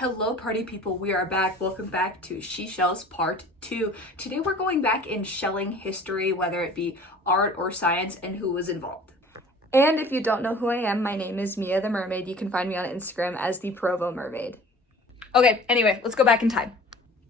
Hello party people, we are back. Welcome back to She Shells Part 2. Today we're going back in shelling history, whether it be art or science, and who was involved. And if you don't know who I am, my name is Mia the Mermaid. You can find me on Instagram as the Provo Mermaid. Okay, anyway, let's go back in time.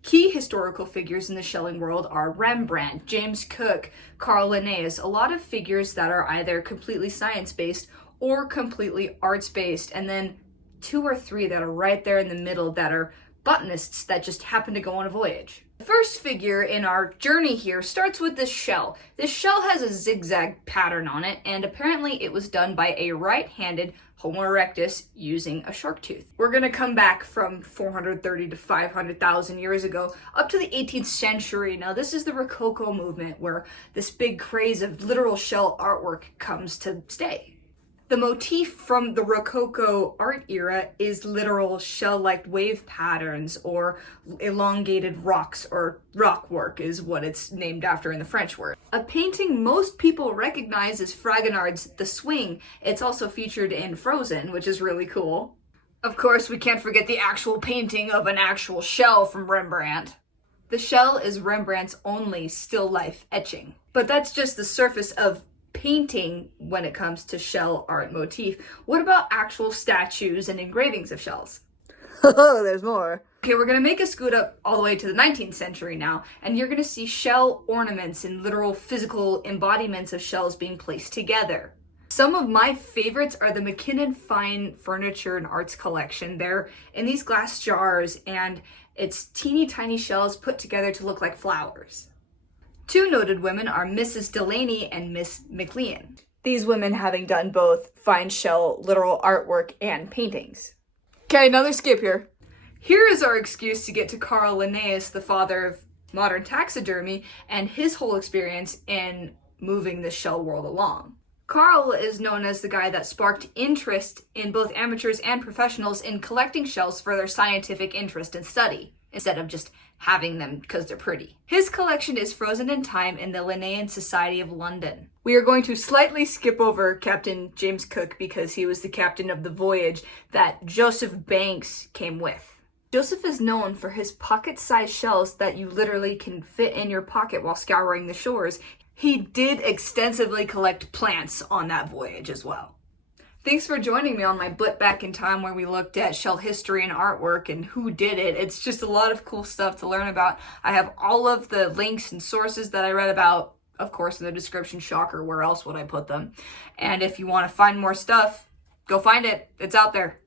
Key historical figures in the shelling world are Rembrandt, James Cook, Carl Linnaeus, a lot of figures that are either completely science-based or completely arts-based, and then 2 or 3 that are right there in the middle that are botanists that just happen to go on a voyage. The first figure in our journey here starts with this shell. This shell has a zigzag pattern on it, and apparently it was done by a right-handed Homo erectus using a shark tooth. We're gonna come back from 430 to 500,000 years ago up to the 18th century. Now this is the Rococo movement where this big craze of literal shell artwork comes to stay. The motif from the Rococo art era is literal shell-like wave patterns or elongated rocks, or rock work is what it's named after in the French word. A painting most people recognize is Fragonard's The Swing. It's also featured in Frozen, which is really cool. Of course, we can't forget the actual painting of an actual shell from Rembrandt. The shell is Rembrandt's only still life etching. But that's just the surface of painting when it comes to shell art motif. What about actual statues and engravings of shells? Oh, there's more. Okay, we're gonna make a scoot up all the way to the 19th century now, and you're gonna see shell ornaments and literal physical embodiments of shells being placed together. Some of my favorites are the McKinnon Fine Furniture and Arts collection. They're in these glass jars, and it's teeny tiny shells put together to look like flowers. 2 noted women are Mrs. Delaney and Miss McLean. These women having done both fine shell literal artwork and paintings. Okay, another skip here. Here is our excuse to get to Carl Linnaeus, the father of modern taxidermy, and his whole experience in moving the shell world along. Carl is known as the guy that sparked interest in both amateurs and professionals in collecting shells for their scientific interest and study, instead of just having them because they're pretty. His collection is frozen in time in the Linnean Society of London. We are going to slightly skip over Captain James Cook because he was the captain of the voyage that Joseph Banks came with. Joseph is known for his pocket-sized shells that you literally can fit in your pocket while scouring the shores. He did extensively collect plants on that voyage as well. Thanks for joining me on my blip back in time where we looked at shell history and artwork and who did it. It's just a lot of cool stuff to learn about. I have all of the links and sources that I read about, of course, in the description. Shocker, where else would I put them? And if you want to find more stuff, go find it. It's out there.